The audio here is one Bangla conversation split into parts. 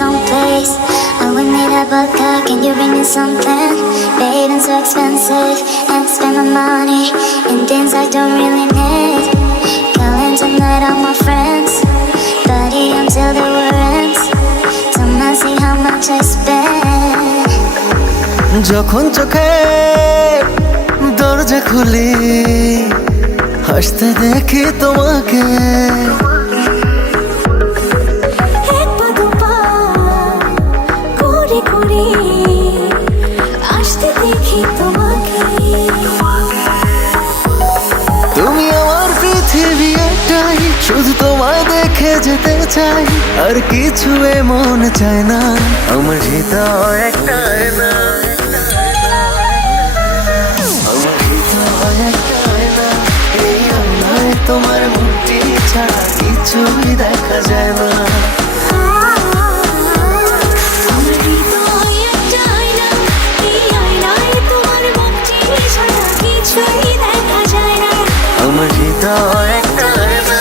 someplace. I would need a vodka, can you bring me something? Babe, it's so expensive, and spend my money in things I don't really need. Calling tonight all my friends, party until the war ends. Come and see how much I spend. যখন চোখে দরজা খুলি, হাসতে দেখি তোমাকে। এক পা দু পা করে করে আসতে দেখি তোমাকে। তুমি আমার পৃথিবী একটাই, শুধু তোমায় দেখে যেতে চাই, আর কিছু এমন চাই না। আমার হৃদয় একটাই না, আমার হৃদয় একটাই না। এই আয়নায় তোমার মুখটি ছাড়া কিছুই দেখা যায় না। আমার হৃদয় একটাই না, এই আয়নায় তোমার মুখটি ছাড়া কিছুই দেখা যায় না। আমার হৃদয় একটাই না।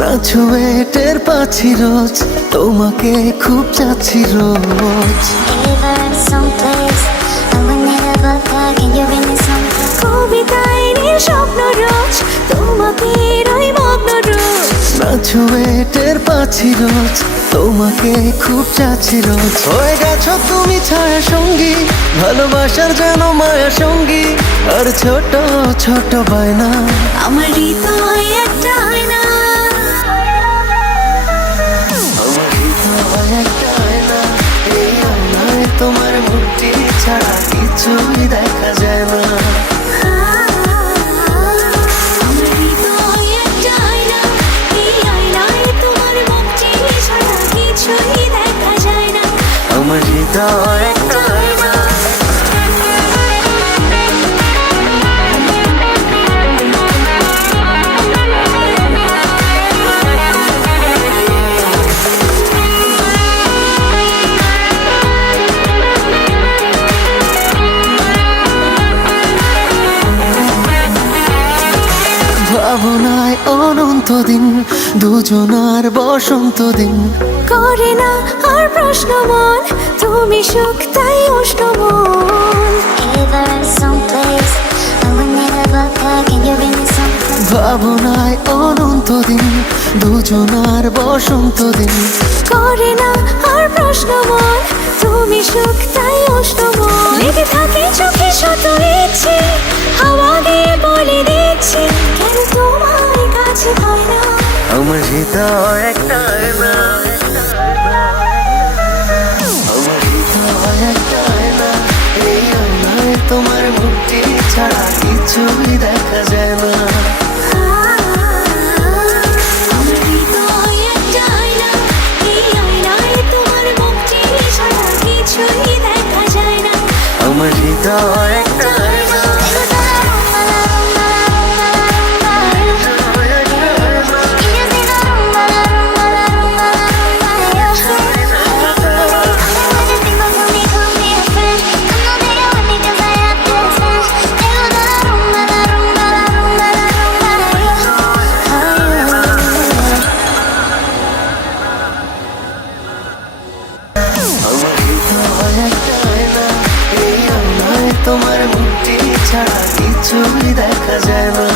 না ছুঁয়ে টের পাচ্ছি রোজ, তোমাকে খুব চাচ্ছি রোজ। না ছুঁয়ে টের পাচ্ছি রোজ, তোমাকে খুব চাচ্ছি রোজ। হয়ে গেছো তুমি ছায়া সঙ্গী, ভালোবাসার যেন মায়া সঙ্গী, আর ছোট ছোট বায়না। আমার হৃদয় একটাই না, আমার হৃদয় একটাই না। এই আয়নায় তোমার মুখটি ছাড়া কিছুই দেখা যায় না। আমার হৃদয় একটাই না, এই আয়নায় তোমার মুখটি ছাড়া কিছুই দেখা যায় না। আমার হৃদয় একটাই না। ভাবনায় অনন্ত দিন, দুজনার বসন্ত দিন। করে না আর প্রশ্ন মন, তুমি সুখ তাই উষ্ণ মন। ভাবনায় অনন্ত দিন, দুজনার বসন্ত দিন। করে না আর প্রশ্ন মন, তুমি সুখ তাই উষ্ণ মন। লেগে থাকে চোখে শত ইচ্ছে, হাওয়া দিয়ে বলে দিচ্ছে, কেন তোমার কাছে হয় না। আমার হৃদয় একটাই না, আমার হৃদয় একটাই না। এই আয়নায় তোমার মুখটি ছাড়া কিছুই দেখা যায় না। আমার হৃদয় একটাই না, এই আয়নায় তোমার মুখটি ছাড়া কিছুই দেখা যায় না। আমার হৃদয় একটাই না। আমার হৃদয় একটাই না, এই আয়নায় তোমার মুখটি ছাড়া কিছুই দেখা যায় না।